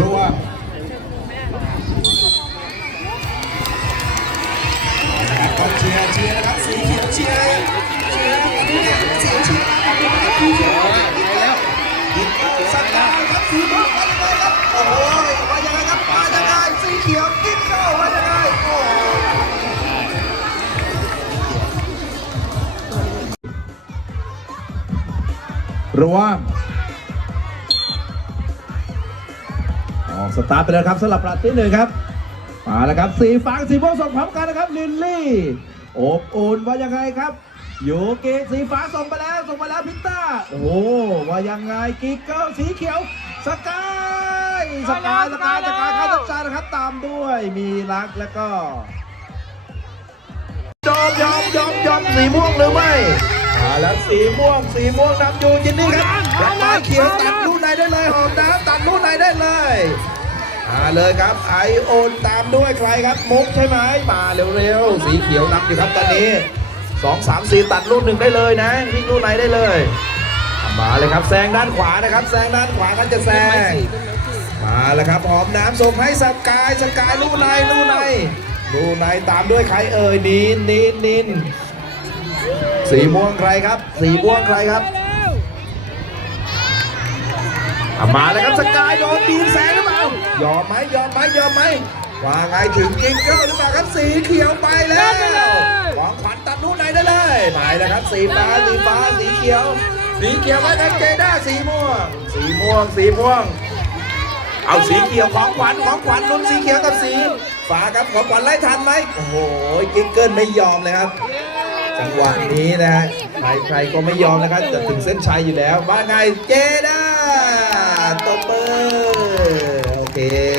รวมนะครับก็เชียร์เชียร์นะครับสีเขียวเชียร์เชียร์อันนี้เนี่ยเสียงเชียร์นะครับสีเขียวแล้วยิงสักดาครับสีม่วงว่ายังไงครับโอ้โหว่ายังไงครับว่ายังไงสีเขียวกินเข้าว่ายังไงโอ้โหระวัง ออกสตาร์ทไปแล้วครับสำหรับประตูที่หนึ่งครับมาแล้วครับสีฟ้ากับสีม่วงส่งพร้อมกันนะครับลินลี่อบอุ่นว่ายังไงครับโยเกะสีฟ้าส่งไปแล้วส่งไปแล้วพิตต้าโอ้โหว่ายังไงกิ๊กเกิลสีเขียวสกายสกายสกายสกายเข้าทับจานนะครับตามด้วยมีรักแล้วก็ยอมยอมยอมยอมสีม่วงหรือไม่มาแล้วสีม่วงสีม่วงนำอยู่ยินดีครับแล้วไม้เขียวตัดลูกใน ได้เลยหอมน้ำตัดลูกในได้เลยมาเลยครับไอโอนตามด้วยใครครับมุกใช่ไหมมาเร็วๆสีเขียวนำอยู่ครับตอนนี้สองสามสี่ตัดลูกหนึ่งได้เลยนะวิ่งลูกในได้เลยมาเลยครับแซงด้านขวานะครับแซงด้านขวากันจะแซงมาแล้วครับหอมน้ำส่งให้สกายสกายลูกในลูกในลูกในตามด้วยใครเอ่ยนินนินนินสีม่วงใครครับ สีม่วงใครครับ อะมาแล้วครับสกายโดนบีนแสงหรือเปล่ายอมไหมยอมไหมยอมไหมว่าไงถึงกิงเกิลหรือเปล่าครับสีเขียวไปแล้วหวังขวัญตัดลูกในได้เลยไปแล้วครับสีฟ้าสีฟ้าสีเขียว สีเขียวไว้ครับเจด้าสีม่วง สีม่วงสีม่วง เอาสีเขียวของขวัญของขวัญลุ้นสีเขียวกับสีฟ้าครับของขวัญไล่ทันไหมโอ้โหกิ๊กเกิลไม่ยอมเลยครับจังหวะนี้นะฮะใครใครก็ไม่ยอมนะครับจะถึงเส้นชัยอยู่แล้วว่าไงเจด้า ตบมือโอเค